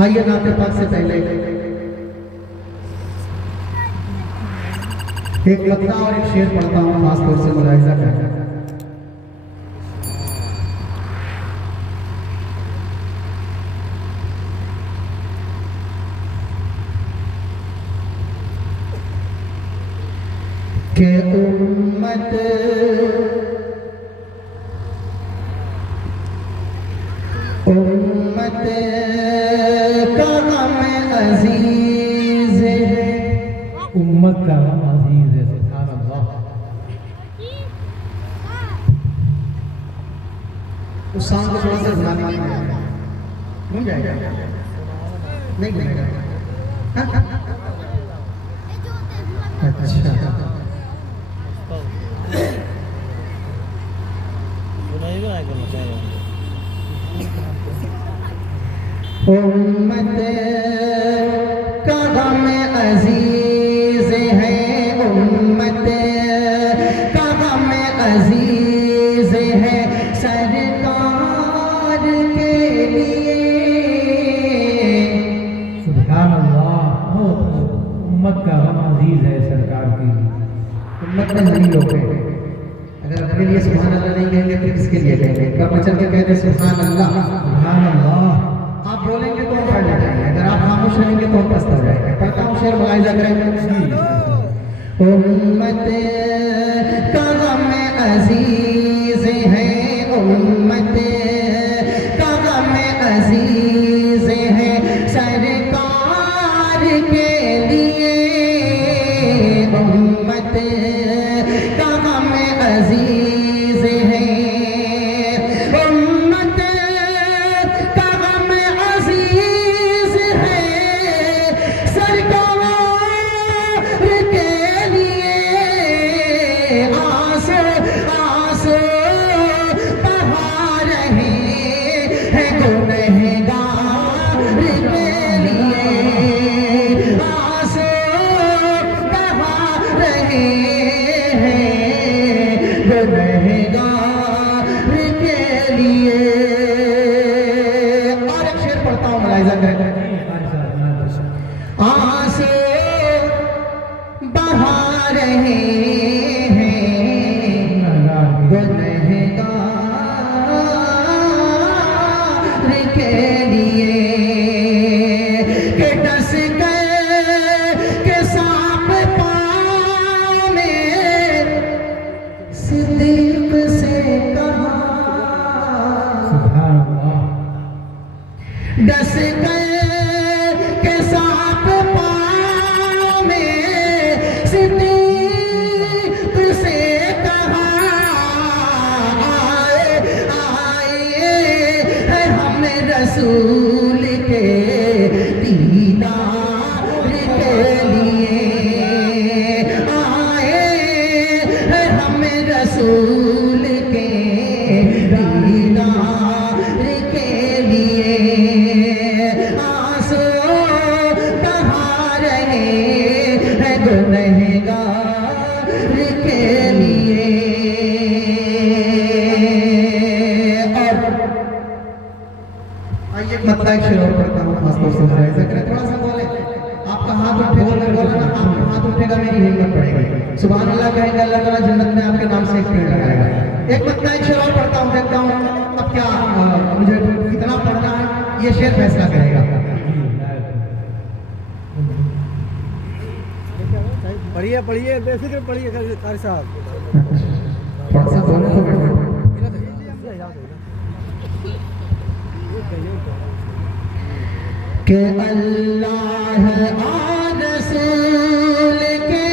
आइए नाते पाक से पहले एक लफ्ज़ और एक शेर पढ़ता हूँ, खास तौर से मुलाहिजा करना कि उम्मत उम्मत का गम अजीज है, उम्मत का गम अजीज है। सुभान अल्लाह। उस शाम को थोड़ा सा घुमा दीजिए, घूम जाएगा नहीं घूमेगा? हाँ? अच्छा उम्मत का गम अजीज है, उम्मत का गम अजीज है, सरकार के लिए। सुभान अल्लाह। उम्मत का गम अजीज है सरकार की। उम्मत में नहीं लोग हैं, अगर अपने लिए सुभान अल्लाह नहीं कहेंगे तो किसके लिए कहेंगे? कब चल के कहते सुभान अल्लाह। सुभान अल्लाह। आप बोलेंगे तो हम पढ़ जाएंगे, अगर आप खामोश रहेंगे तो हम पछता जाएंगे। पढ़ता हूँ शेर, मुलाहिजा करेंगे। उम्मत का गम अजीज है, उम्मत का गम अजीज है, सरकार के लिए। उम्मत का गम अजीज है, उम्मत का गम अजीज है, सरकार के लिए। आंसू आंसू बहा रहे हैं गुनहगार के लिए, आंसू बहा रहे हैं गुनहगार के लिए। और एक शेर पढ़ता हूँ, मुलाहिजा करें। आंसू बहा रहे हैं गुनहगार के लिए, कि डस गए के सांप पाँव में सिद्दीक से कहा। सुभान अल्लाह। डस गए के सांप पाँव में सिद्दीक से कहा। आए आए है हम रसूल के दीदार के लिए, आए है हम रसूल के दीदार के लिए। आंसू बहा रहे हैं गुनहगार के लिए। और आइए मतलब एक शेर और पढ़ता हूँ, खास तौर से मुलाहिजा करें। थोड़ा सा बोले, आपका हाथ उठेगा, मैं बोला ना आपका हाथ उठेगा, मेरी हिम्मत बढ़ेगी। सुभान अल्लाह कहेंगे, अल्लाह ताला जन्नत में आपके नाम से एक पेड़ लगाएगा। एक मतलब एक शेर और पढ़ता हूँ, देखता हूँ अब क्या मुझे कितना पढ़ना है, ये शेर फैसला करेगा। पढ़िए पढ़िए, बेफिक्र पढ़िए कारी साहब। थोड़ा सा बोलने को बैठो। कि अल्लाह और रसूल के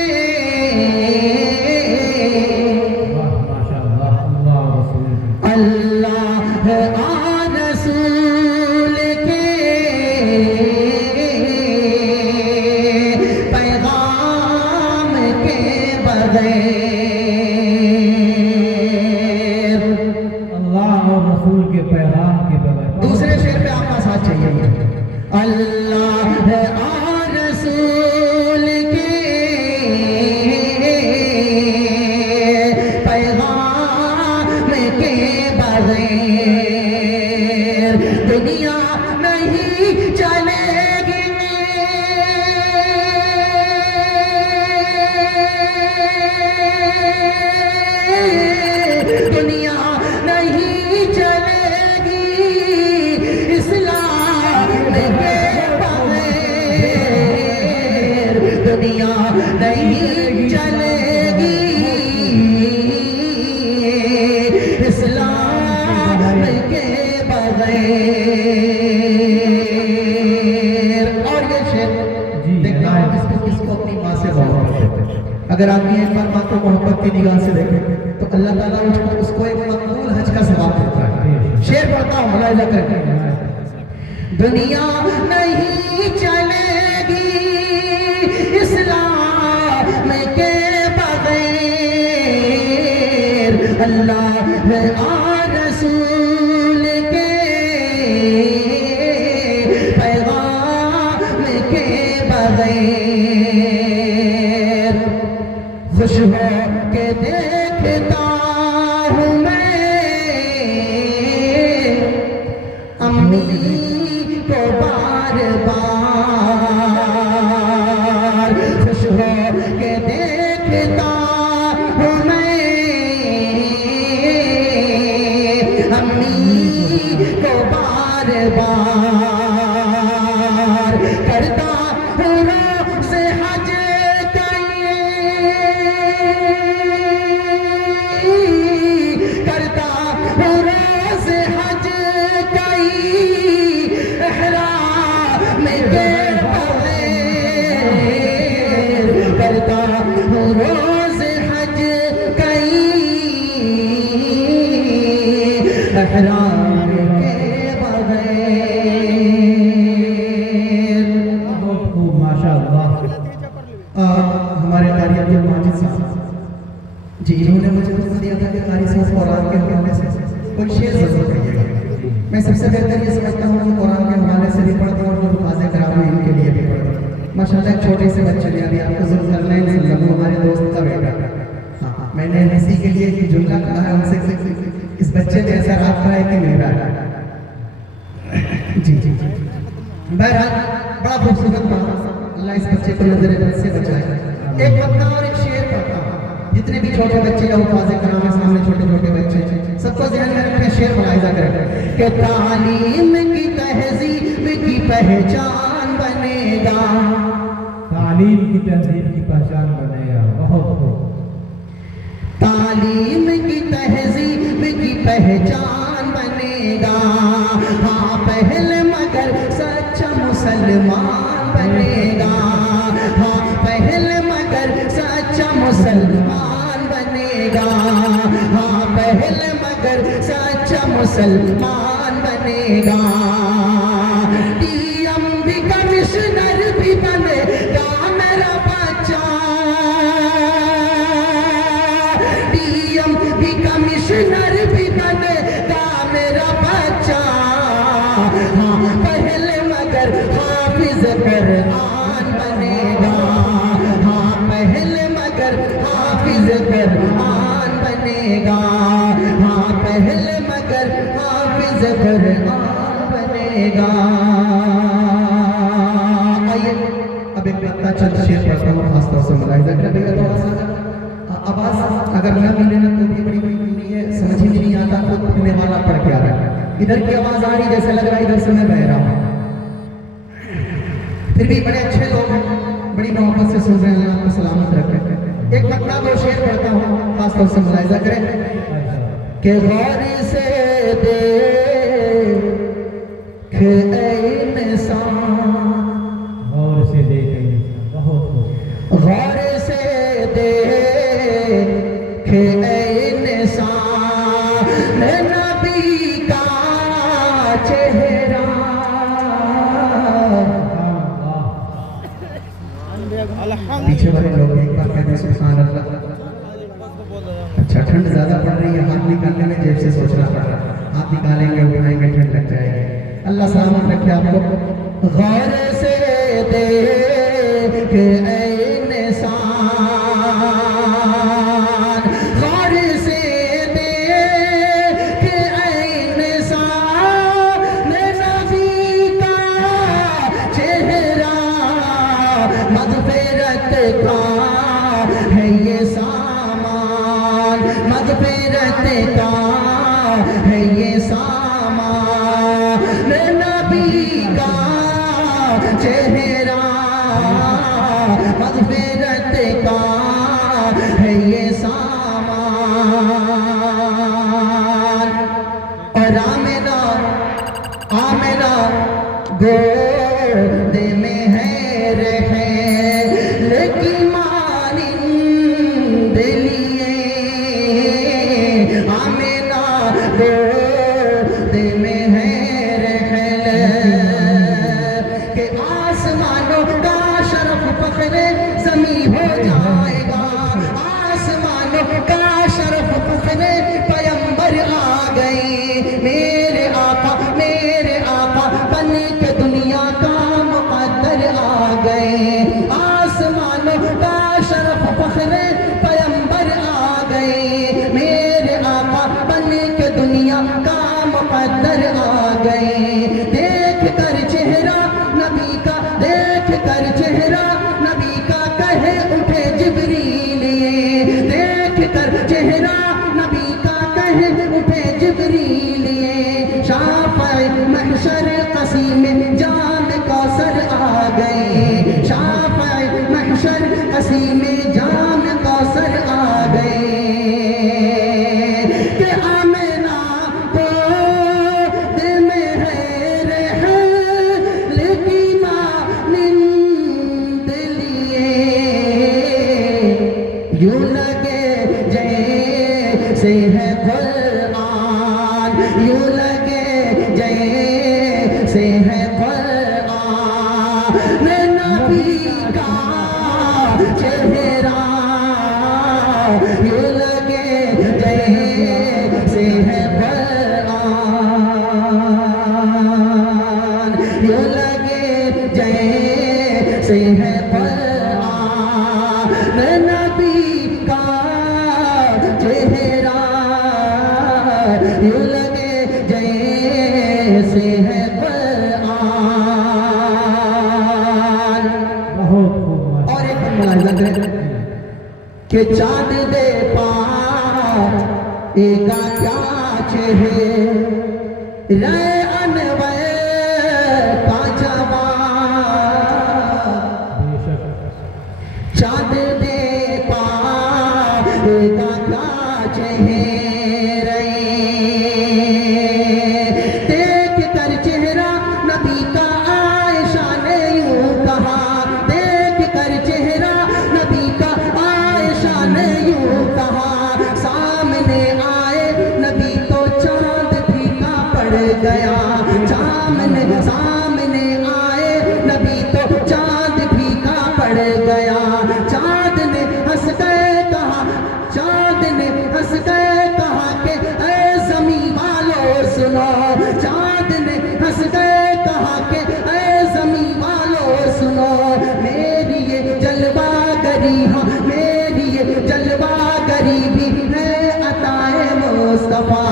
माशाअल्लाह। अल्लाह रसूल। अल्लाह और रसूल के पैगाम के बगैर, अल्लाह और रसूल के पैगाम के बगैर। दूसरे शेर पे आपका साथ चाहिए मुझे। अल्लाह और रसूल के पैगाम के बगैर दुनिया नहीं चले। दुनिया नहीं चलेगी इस्लाम के बगैर, दुनिया नहीं चलेगी इस्लाम के बगैर। और ये शेर देखना है किसको अपनी माँ से मोहब्बत है। अगर आप ये एक बार माँ को मोहब्बत की निगाह से देखें तो अल्लाह ताला उसको एक मकबूल हज का सवाब देता है। शेर पढ़ता हूँ, मुलाहिजा करके। दुनिया नहीं चलेगी इस्लाम के बगैर, अल्लाह और रसूल के पैगाम के बगैर। खुश हो के देखता हूँ मैं अम्मी को बार बार, खुश हो के देखता हूँ मैं अम्मी को बार बार। करता हूँ रोज़ हज करता हूँ रोज़ हज कई इहराम के बगैर, करता हूँ रोज़ हज कई इहराम के बगैर। बहुत खूब माशाअल्लाह। हमारे कारी अब्दुल माजिद साहब जी, इन्होंने मुझे हुक्म दिया था कि कारी साहब कुरान के हवाले से कोई शेर जरूर कहिएगा। मैं सबसे बेहतर ये समझता हूँ कि कुरान के हवाले से भी पढ़ता हूँ और जो फाज़े कराम हैं इनके लिए भी पढ़ता हूँ। माशाअल्लाह एक छोटे से बच्चे ने अभी आपको ज़ुल्करनैन सल्लल्लाहु हमारे दोस्त का बेटा, हाँ मैंने इसी के लिए एक जुमला कहा है उनसे, इस बच्चे में ऐसा आपका है कि मेरा है। जी जी जी, बहरहाल बड़ा खूबसूरत पढ़ा, अल्लाह इस बच्चे को नजर बद से बचाए। एक वक्ता और एक शेर पढ़ता हूँ, जितने भी छोटे बच्चे का फाज़े कराम है सामने, छोटे छोटे बच्चे सबको ध्यान में रखते शेर मुलाहिजा करें कि तालीम की तहजीब की पहचान बनेगा, तालीम की तहजीब की पहचान बनेगा। बहुत खूब। तालीम की तहजीब की पहचान बनेगा, हाँ पहले मगर सच्चा मुसलमान बनेगा, हाँ पहले मगर सच्चा मुसलमान बनेगा, हाँ पहले मगर सच्चा मुसलमान बनेगा। डीएम भी कमिश्नर भी बनेगा मेरा बच्चा, डीएम भी कमिश्नर भी बनेगा मेरा बच्चा, हाँ पहले मगर हाफिज कुरान बनेगा, हाँ पहले मगर हाफिज कुरान बनेगा, हाँ पहले मगर हाफिज कुरान बनेगा। आइए अब एक लता चंद शेर पढ़ता हूँ, खासतौर से मुलाहिजा करिएगा। थोड़ा सा आवाज़ अगर न मिले ना तो भी बड़ी नहीं है, समझ ही नहीं आता, खुद पढ़ने वाला पढ़ के आ रहा है। इधर की आवाज़ आ रही जैसे लग रहा है इधर से मैं बह रहा हूँ, फिर भी बड़े अच्छे लोग हैं, बड़ी मोहब्बत से सुन रहे हैं, अल्लाह आपको सलामत रखे। एक मतलब वो शेर पढ़ता हूँ, खासतौर से मुलाहिजा करें कि गौर से देख ऐ इंसान, गौर से देखें। बहुत खूब। गौर से देख ऐ इंसान, नबी का चेहरा, पीछे वाले लोग एक बार कहते हैं सुभान अल्लाह। अच्छा ठंड ज्यादा पड़ रही है, हाथ निकालने में जेब से सोचना पड़ रहा है, हाथ निकालेंगे उठाएंगे ठंड लग जाएगी। अल्लाह सलामत रखे आपको। गौर से देख ऐ इंसान, गौर से देख ऐ इंसान, नबी का चेहरा, मग़फ़िरत का है ये सामान, गोद में है रहे लेकिन मानिंद लिए आमिना गोद में है रहे के आसमानों का शरफ फखरे जमी हो जाएगा आसमानों का शरफ फखरे पैगंबर आ गए मेरे आका बन के दुनिया का मुकद्दर आ गए आसमानों का शरफ फखरे पैगंबर आ गए मेरे आका बन के दुनिया का मुकद्दर आ गए देख कर चेहरा नबी का देख कर चेहरा नबी का कहे उठे जिब्रील देख कर चेहरा नबी का कहे उठे जिब्रील शाफ़ए महशर क़सीम जाम कौसर आ गए शाफ़ए महशर क़सीम जाम कौसर आ गए कि आमिना गोद में है रहे लेकिन मानिंद लिए यूं लगे जैसे है कुरान यूं लगे जैसे है कुरान नबी का चेहरा यूं लगे जैसे है कुरान यूं लगे जैसे है कुरान नबी का चेहरा यूं लगे जैसे है कुरान बहुत खूब माशाअल्लाह। और एक मुलाहिजा करें कि चांद दे पार एका क्या चेहरा अनवर का जवान बेशक चांद दे पार एका क्या चेहरा देख कर चेहरा नबी का आयशा ने यूं कहा देख कर चेहरा नबी का आयशा ने यूं कहा सामने आए नबी तो चांद फीका पड़ गया सामने आए नबी तो चांद फीका पड़ गया चांद ने हंस के कहा चांद ने हंस के कहा कि ऐ ज़मीं वालों सुनो चांद ने हंस के कहा कि ऐ ज़मीं वालों सुनो मेरी ये जलवागरी हाँ मेरी ये जलवागरी भी है अताए मुस्तफा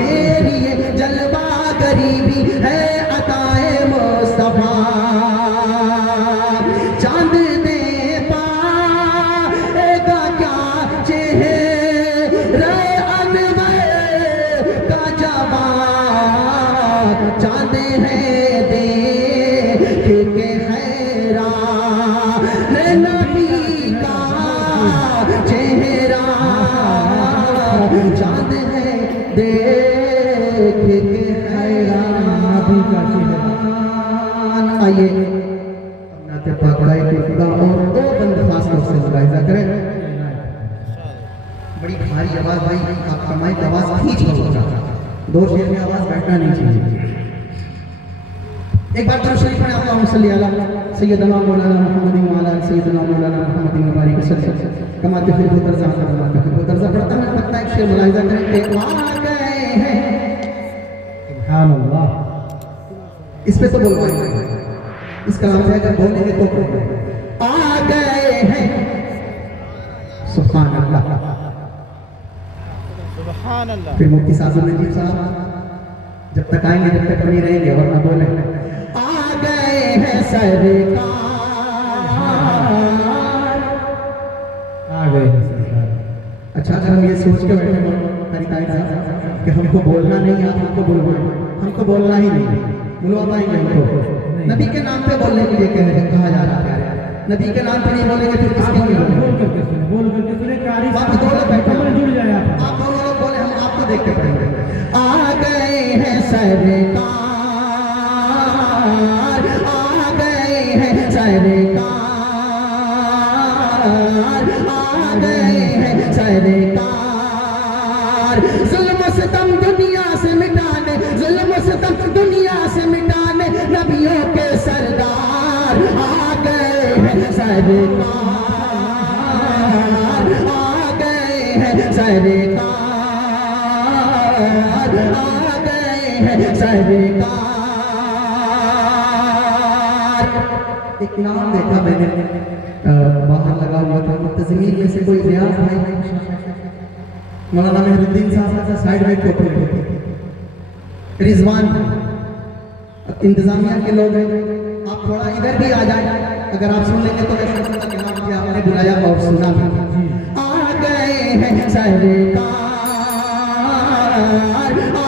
मेरी ये जलवागरी भी है अताए मुस्तफा चांद दे पाएगा क्या चेहरा अनवर का जवान चांद है देख के हैरान नबी का चेहरा चांद है देख के हैरान नबी का चेहरा आइए नाते पाक गाय के खुदा और दो बंद खास तौर से मुलाहिजा करें बड़ी भारी आवाज भाई आपका माइक आवाज खींच होगा दो शेर में आवाज बैठना नहीं चाहिए एक बार दुरूद शरीफ पढ़ें अल्लाहुम्मा सल्ली अला सय्यदना मौलाना मुहम्मद व अला सय्यदना मौलाना मुहम्मद व बारिक वसल्लम कमा तुहिब्बु तर्ज़ा कमा तुहिब्बु तर्ज़ा पढ़ता हूं लगता है शेर मुलाहिजा करें कि आ गए हैं सुभान अल्लाह इस पे तो बोलवाएंगे इस कलाम से अगर बोलेंगे तो आ गए हैं सुभान अल्लाह सुभान अल्लाह फिर मुफ्ती साहब नजीब साहब जब तक आएंगे जब तक नहीं रहेंगे वरना बोले आ गए हैं सरकार आ गए हैं सरकार। अच्छा अगर हम ये सोच के बैठे तरीकाए साहब कि हमको बोलना नहीं आता हमको बोलना ही नहीं बुलवा पाएंगे हमको नबी के नाम पे बोलने के लिए कहा जा रहा है नबी के नाम पे नहीं बोलेंगे फिर किसके लिए बोलेंगे बोल करके सुने कारी आप दो लोग बैठे में जुड़ जाए आप आप दोनों लोग बोले हम आपको देख के पढ़ेंगे आ गए हैं सरकार सरकार, आ गए हैं सरकार। जुल्म सितम दुनिया से मिटाने, जुल्म सितम दुनिया से मिटाने नबियों के सरदार आ गए हैं सरकार, आ गए हैं सरकार, आ गए हैं सरकार। एक नाम देखा मैंने बाहर लगा हुआ था, तस्वीर में से कोई रियाज भाई मौलाना मेहरुद्दीन साहब का साइड में फोटो रिजवान इंतजामिया के लोग हैं, आप थोड़ा इधर भी आ जाए, अगर आप सुन लेंगे तो ऐसा लगता कि नाम कि आपने बुलाया और सुना भी। आ गए हैं सरकार, आ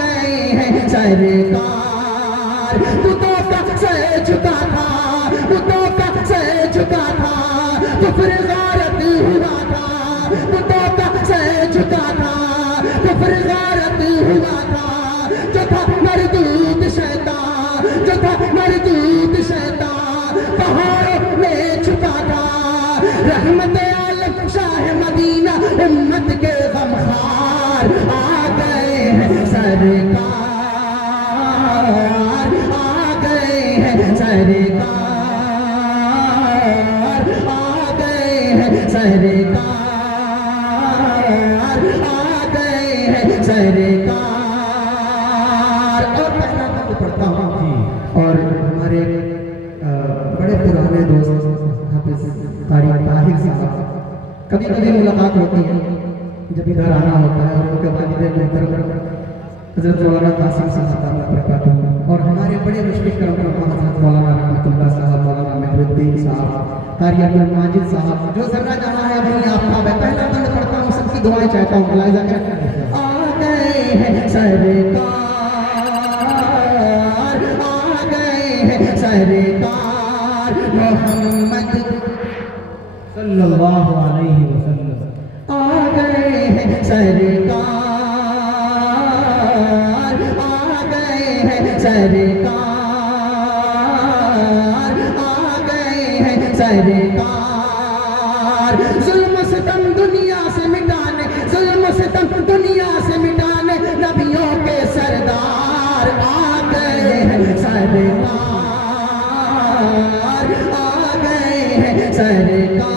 गए हैं सरकार। बुतों का सर झुका था, बुतों का सर झुका था, कुफ्र गारत हुआ था, बुतों का सर झुका था, कुफ्र गारत हुआ था। जो था मरदूद शैतान, जो था मरदूद शैतान पहाड़ों में छुपा था। रहमत आलम शाह मदीना उम्मत के गमखार आ गए हैं सरकार, आ गए हैं सरकार, आ गए हैं सरकार, आ गए हैं सरकार। और पहला बंद पढ़ता हूँ और हमारे बड़े पुराने दोस्त हाफिज कारी ताहिर साहब, कभी कभी मुलाकात होती है जब इधर आना होता है, और उनके वालिद मोहतरम हज़रत मौलाना कासिम साहब और हमारे बड़े मुश्किल करम हज़रत मौलाना रहमतुल्लाह साहब, मौलाना मेहरुद्दीन साहब, कारी अब्दुल माजिद साहब, जो जरा जहाँ है वहीं आपका मैं पहला बंद पढ़ता हूँ, सबकी दुआएं चाहता हूँ। मुलाहिज़ा करें, आ गए हैं सरकार, आ गए हैं सरकार। मोहम्मद सल्लल्लाहु अलैहि वसल्लम आ गए हैं सरकार, आ गए हैं सरकार, आ गए हैं सरकार। जुल्म सितम दुनिया से मिटाने, जुल्म सितम दुनिया से मिटाने नबियों के सरदार आ गए हैं सरकार, आ गए हैं सरकार,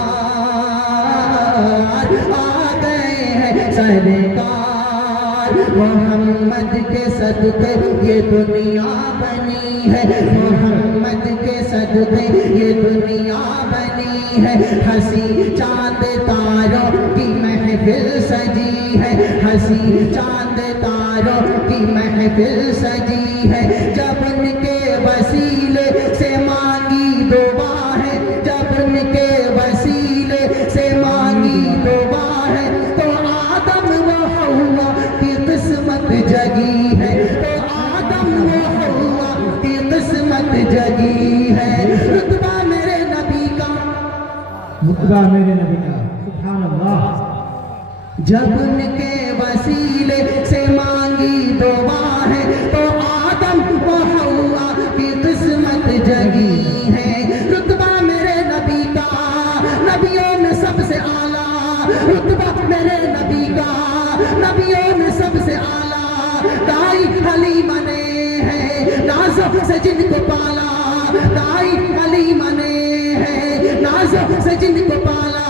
आ गए हैं सरकार। मोहम्मद के सदके ये दुनिया बनी है, मोहम्मद के सदके ये दुनिया बनी है। हंसी चांद तारों की महफिल सजी है, हंसी चांद तारों की महफिल सजी है। जब उनके वसीले से मांगी दुआ है, जब उनके वसीले से मांगी दुआ है, तो आदम व हव्वा की किस्मत जगी है, तो आदम व हव्वा की किस्मत जगी है। रुतबा मेरे नबी का, रुतबा मेरे नबी का, सुभान अल्लाह। जब उनके वसीले से मांगी दुआ है, तो आदम व हव्वा की किस्मत जगी है। रुतबा मेरे नबी का, नबियों में सबसे आला, रुतबा मेरे नबी का, नबियों में सबसे आला। दाई हलीमा ने है नाज़ों से जिनको पाला, दाई हलीमा ने है नाज़ों से जिनको पाला।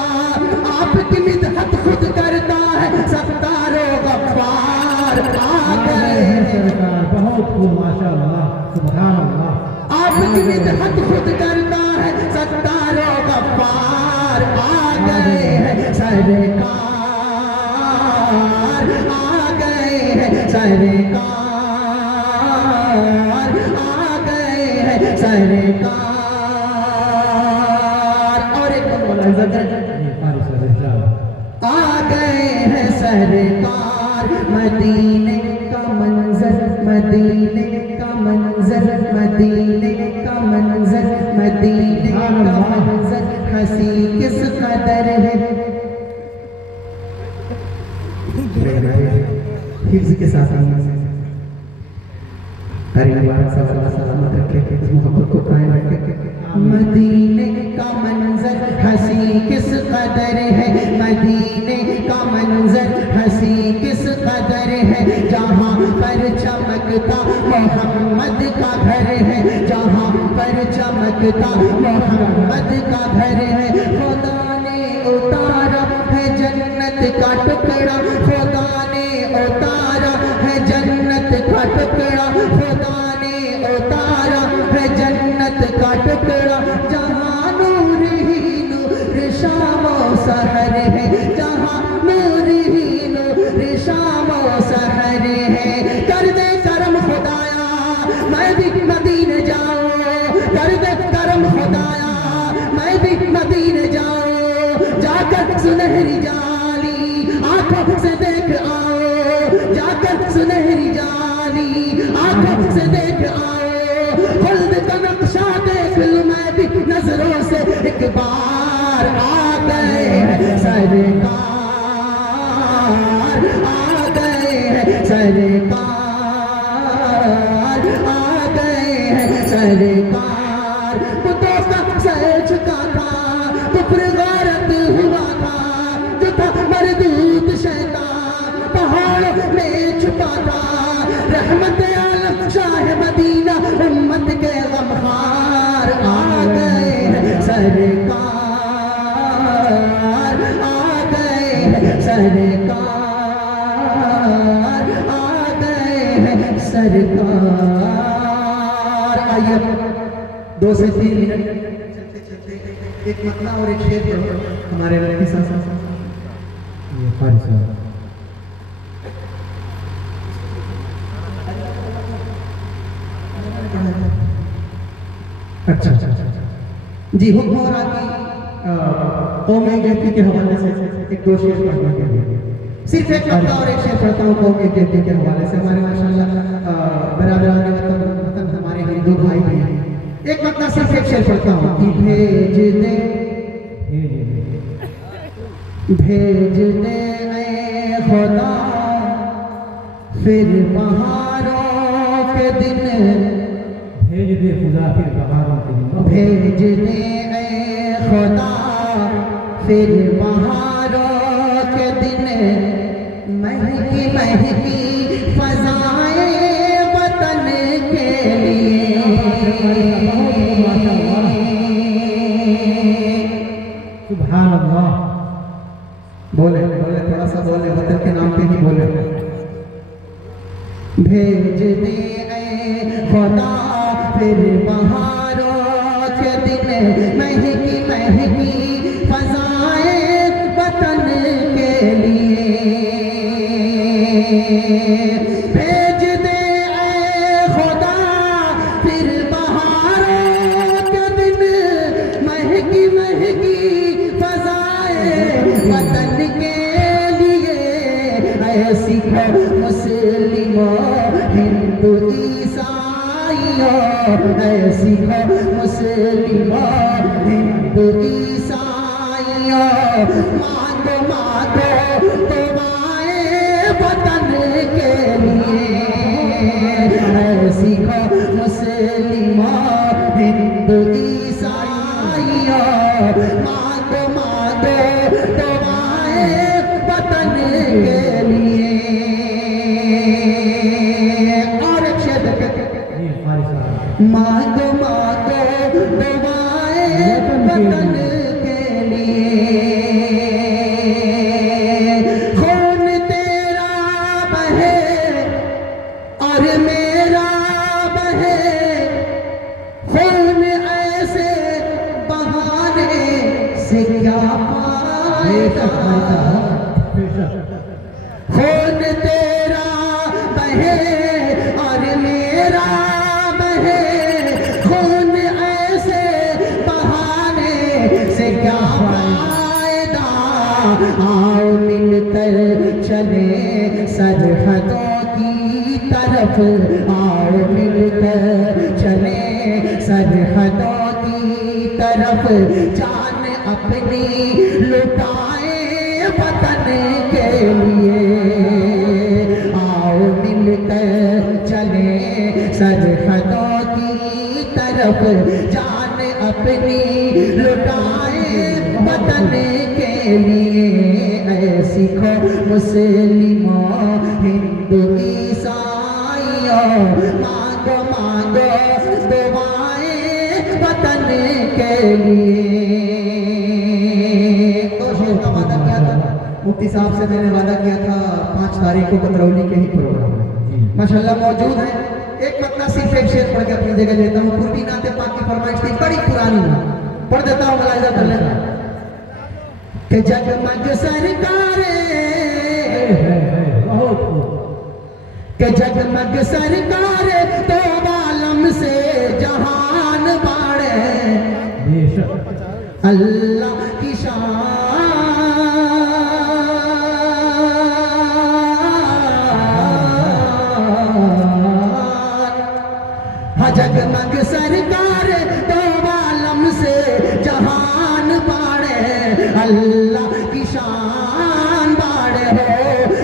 आपकी मिदहत खुद करता है सत्तारो गफ्फार आ गए हैं सरकार, बहुत खूब माशाअल्लाह, सुभान अल्लाह। आपकी मिदहत खुद करता है सत्तारो गफ्फार आ गए हैं सरकार, आ गए हैं सरकार, आ गए हैं सरकार। और एक मुलाहिज़ा करें, आ गए हैं सरकार। मदीने का मंजर, मदीने का मंजर, मदीने का मंजर, मदीने का मंजर हंसी किस कदर है। हिफ्ज़ के साथ हरी मुबारक सा अल्लाह सलामत रखे, इस मोहब्बत को कायम रखे। मदीने का मंजर हंसी किस कदर है, मदीने का मंजर हंसी किस कदर है, जहाँ पर चमकता मोहम्मद का घर है, जहाँ पर चमकता मोहम्मद का घर है। खुदा ने उतारा है जन्नत का टुकड़ा, खुदा ने उतारा है जन्नत का टुकड़ा, खुदा ने उतारा है जन्नत का टुकड़ा, जहाँ नूर ही नूर शामो सहर है, जहाँ नूर ही नूर शामो सहर है। कर दे करम खुदाया मैं भी मदीने जाऊं, कर दे करम खुदाया मैं भी मदीने जाऊं, जाकर सुनहरी जाली आंखों से देख आओ, जाकर सुनहरी जाली आंखों से देख आओ, खुल्द का नक्शा देख लूं मैं भी नजरों से एक बार। आ गए हैं सरकार, आ गए हैं सरकार, आ गए हैं सरकार। पुतों का सर झुका था, कुफ्र गारत हुआ था, जो था मरदूत शैतान पहाड़ों में छुपा था, रहमत आलम शाह मदीना उम्मत के गमखार। आ गए हैं सरकार, आ गए हैं सरकार, आ गए हैं सरकार। आइए 2 से 3 मिनट चलते चलते एक मतला और एक शेर पढ़ो हमारे लड़की साहब। ये कारी साहब अच्छा अच्छा अच्छा जी, हुक्म हो रहा कि कौम कहती के हवाले से एक 2 शेर पढ़ने के लिए, सिर्फ एक मतला और एक शेर पढ़ता हूँ कौम कहती के हवाले से। हमारे माशाल्लाह बरादरान वतन हमारे हिंदू भाई भी हैं। एक मतला सिर्फ एक शेर पढ़ता हूँ कि भेज दे ऐ खुदा फिर बहारों के दिन, भेज दे खुदा फिर बहारों के दिन, भेज दे ऐ खुदा फिर बहारों के दिन, महकी महकी फजाए वतन के लिए। सुभान अल्लाह, बोले बोले थोड़ा सा बोले, वतन के नाम पे ही बोले। भेज दे ऐ खुदा फिर बहारों के दिन, महकी महकी फजाए वतन के लिए। भेज दे ऐ खुदा फिर बहारों के दिन, महकी महकी फजाए वतन के लिए। ऐसी मुस्लिमों हिंदू ईसाइयों, ऐसी मुस्लिमों हिंदू ईसाइयों, मांगो मांगो दुआएं वतन के लिए। ऐसी मुस्लिमों हिंदू ईसाइयों, मांगो मांगो दुआएं वतन के लिए। और एक शेर ये कारी साहब मांगो मांगो दुआएं वतन के लिए। खून तेरा बहे और मेरा बहे, खून ऐसे बहाने से क्या फायदा। खून तेरा बहे और मेरा बहे, खून ऐसे बहाने से क्या फायदा। आओ मिलकर चले सरहदों की तरफ, आओ मिलकर चले सरहदों की तरफ, जान अपनी लुटाए वतन के लिए। आओ मिलकर चले सरहदों की तरफ, जान अपनी लुटाए वतन के लिए। ऐ सिखो मुस्लिमों हिंदू ईसाइयों, मांगो मांगो दुआएं वतन के लिए। तो शेर का वादा किया था मुफ्ती साहब से, मैंने वादा किया था 5 तारीख को कतरौली के ही प्रोग्राम में माशाल्लाह मौजूद है। एक मतलब सिर्फ एक शेर पढ़ के अपनी जगह लेता हूँ। पूर्वी नाते पाक की फरमाइश थी, बड़ी पुरानी है, पढ़ देता हूँ मुलाहिजा कर लेना। कि जगमग सरकारे, कि जगमग सरकारे तो आलम से जहान बाड़े। अल्लाह की शान जगमग सरकार तो आलम से जहान बाड़े। अल्लाह की शान बाड़े हो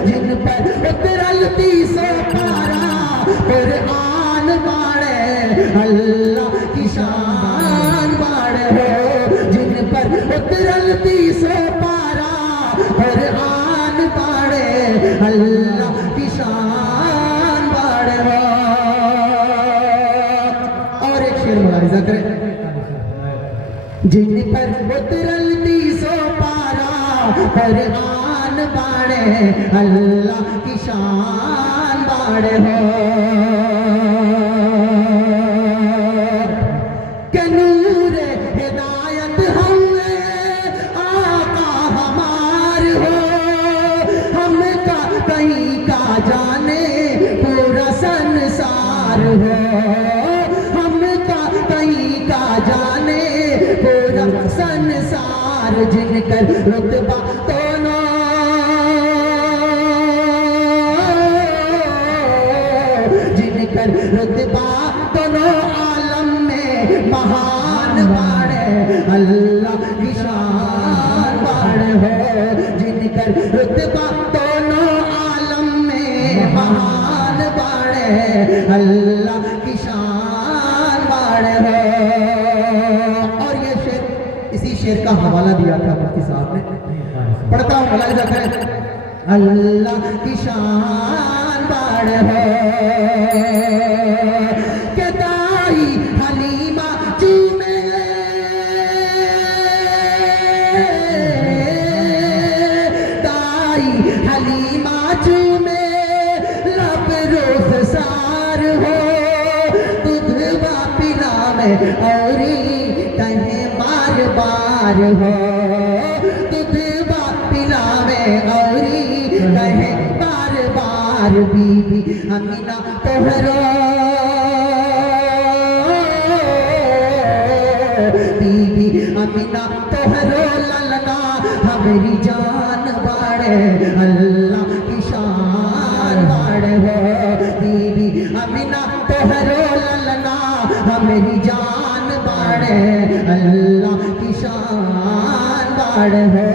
जिन पर उतरल 300 पारा कुरान बाड़े। अल्लाह की शान बाड़े हो जिन पर उतरल 300 पारा कुरान बाड़े। अल्लाह की शान बाड़े हो। मुलाहिजा करें, जिन पर उतरल 300 पारा कुरान बाड़े। अल्लाह की शान बाड़े हो। के नूर हिदायत हमें आका हमार हो, हमका कहीं का जाने पूरा संसार हो। जाने पूरा संसार जिनकर रुतबा दोनों, जिनकर रुतबा दोनों आलम में महान बाड़े। अल्लाह की शान बाड़े हो जिनकर रुतबा दोनों आलम में महान बाड़े। अल्लाह की शान बाड़े हो। इसी शेर का हवाला दिया था मुफ्ती साहब ने, पढ़ता हूँ मुलाहिजा करें। अल्लाह की शान बाड़े हो। के दाई हलीमा चूमे, दाई हलीमा चूमे लब रोज सार हो। दूधवा पिलावे औरी कहे बार बार हो। दूधवा पिलावे औरी कहे बार बार। बीबी अमीना तोहरो, बीबी अमीना तोहरो ललना हमारी जान बाड़े। अल्लाह की शान बाड़े हो। बीबी अमीना तोहरो ललना हमारी जान बाड़े। अल्लाह की शान बाड़े हो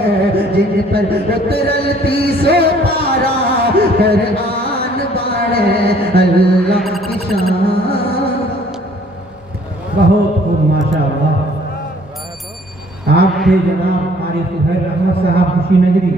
जिन पर उतरल 300 पारा कुरान बाड़े। अल्लाह की शान। बहुत खूब माशाअल्लाह। आपके जनाब आरिफ सुहैल अहमद साहब खुशी नगरी